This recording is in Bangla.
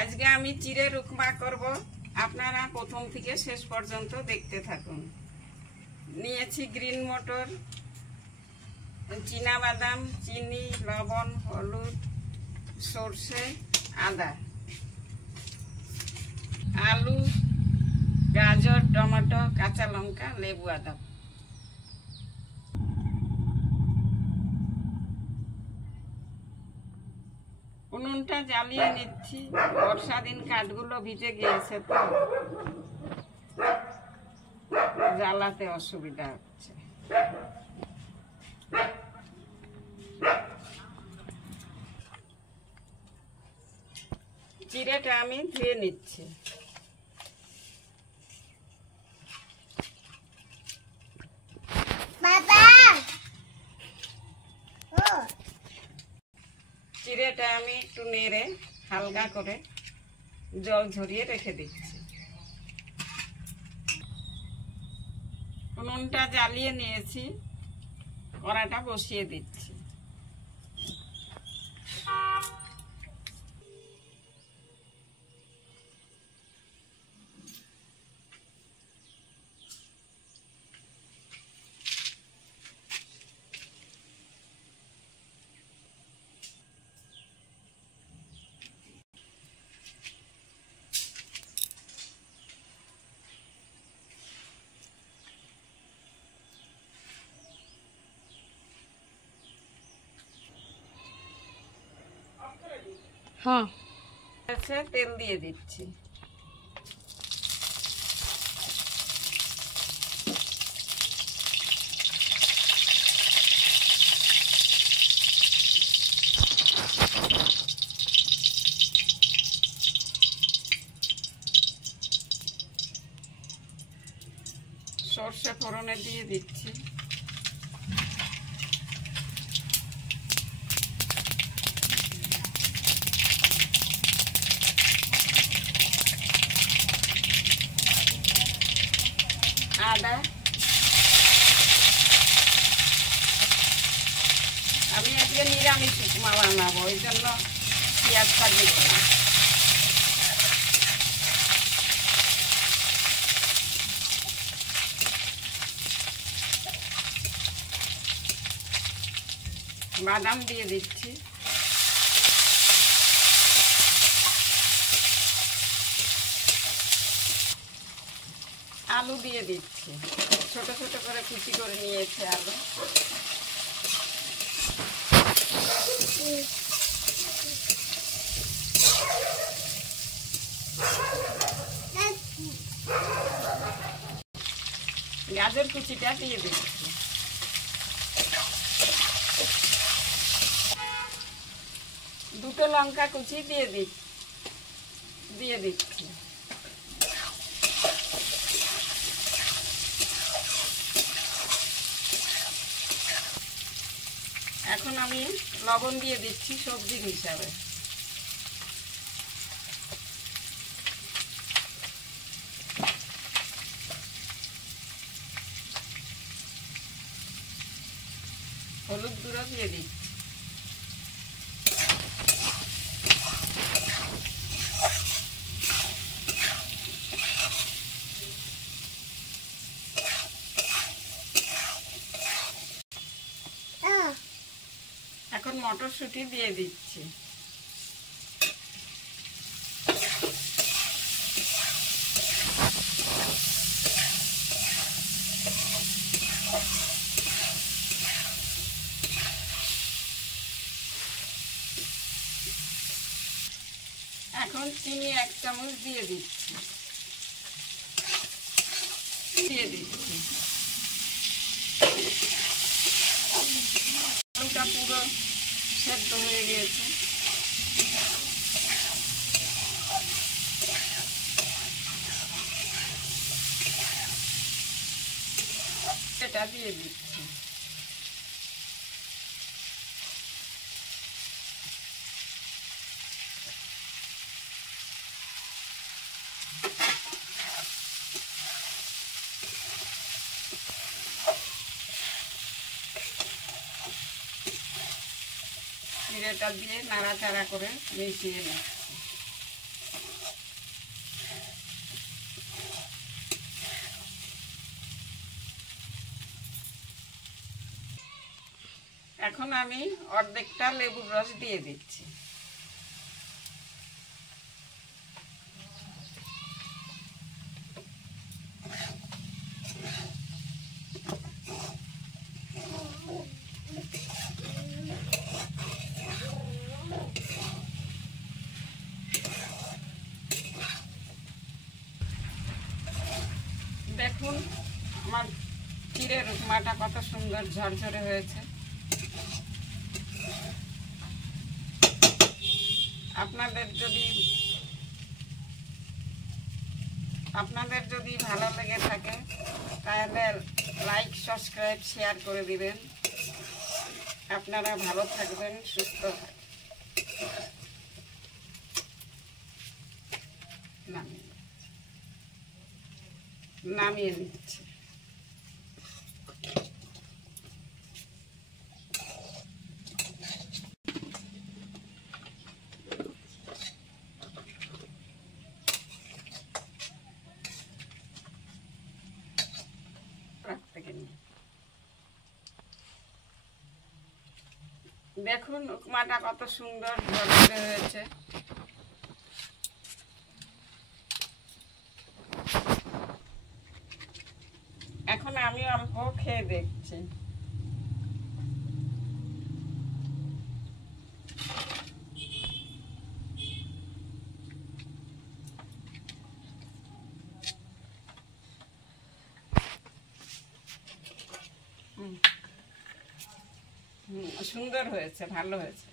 আজকে আমি চিড়ের উপমা করব। আপনারা প্রথম থেকে শেষ পর্যন্ত দেখতে থাকুন। নিয়েছি গ্রিন মটর, চীনাবাদাম, চিনি, লবণ, হলুদ, সরষে, আদা, আলু, গাজর, টমেটো, কাঁচা লঙ্কা, লেবু, আদা। উনুনটা জ্বালিয়ে নিচ্ছি। বর্ষা দিন কাঠগুলো ভিজে গিয়েছে, তো জ্বালাতে অসুবিধা হচ্ছে। চিড়েটা আমি ধুয়ে নিচ্ছি। চিড়েটা আমি একটু নেড়ে হালকা করে জল ঝরিয়ে রেখে দিচ্ছি। উনুনটা জ্বালিয়ে নিয়েছি, কড়াটা বসিয়ে দিচ্ছি। তেল দিয়ে দিচ্ছি। সর্ষে ফোড়নে দিয়ে দিচ্ছি। আদা, আমি আজকে নিরামিষ উপমা বানাবো, ওই জন্য পেঁয়াজটা দিব না। বাদাম দিয়ে দিচ্ছি। আলু দিয়ে দিচ্ছি। ছোট ছোট করে কুচি করে নিয়েছি আলু। গাজর কুচিটা দিয়ে দিচ্ছি। দুটো লঙ্কা কুচি দিয়ে দিচ্ছি। এখন আমি লবণ দিয়ে দিচ্ছি সবজির হিসাবে। হলুদ গুঁড়ো দিয়ে দিচ্ছি। এখন মটরশুঁটি দিয়ে দিচ্ছি। এখন চিনি 1 চামচ দিয়ে দিচ্ছি। আলুটা পুরো সেদ্ধ হয়ে গিয়েছে। এটা দিয়ে দিচ্ছি। জিরেটা দিয়ে নাড়াচাড়া করে মিশিয়ে নিচ্ছি। এখন আমি অর্ধেকটা লেবুর রস দিয়ে দিচ্ছি। দেখুন আমার ক্ষীরের উপমাটা কত সুন্দর ঝরঝরে হয়েছে। আপনাদের যদি ভালো লেগে থাকে তাহলে লাইক, সাবস্ক্রাইব, শেয়ার করে দিবেন। আপনারা ভালো থাকবেন, সুস্থ থাকবেন। নামিয়ে নিচ্ছি। দেখুন উপমাটা কত সুন্দর ঝরঝরে হয়েছে। এখন আমি অল্প খেয়ে দেখছি। সুন্দর হয়েছে, ভালো হয়েছে।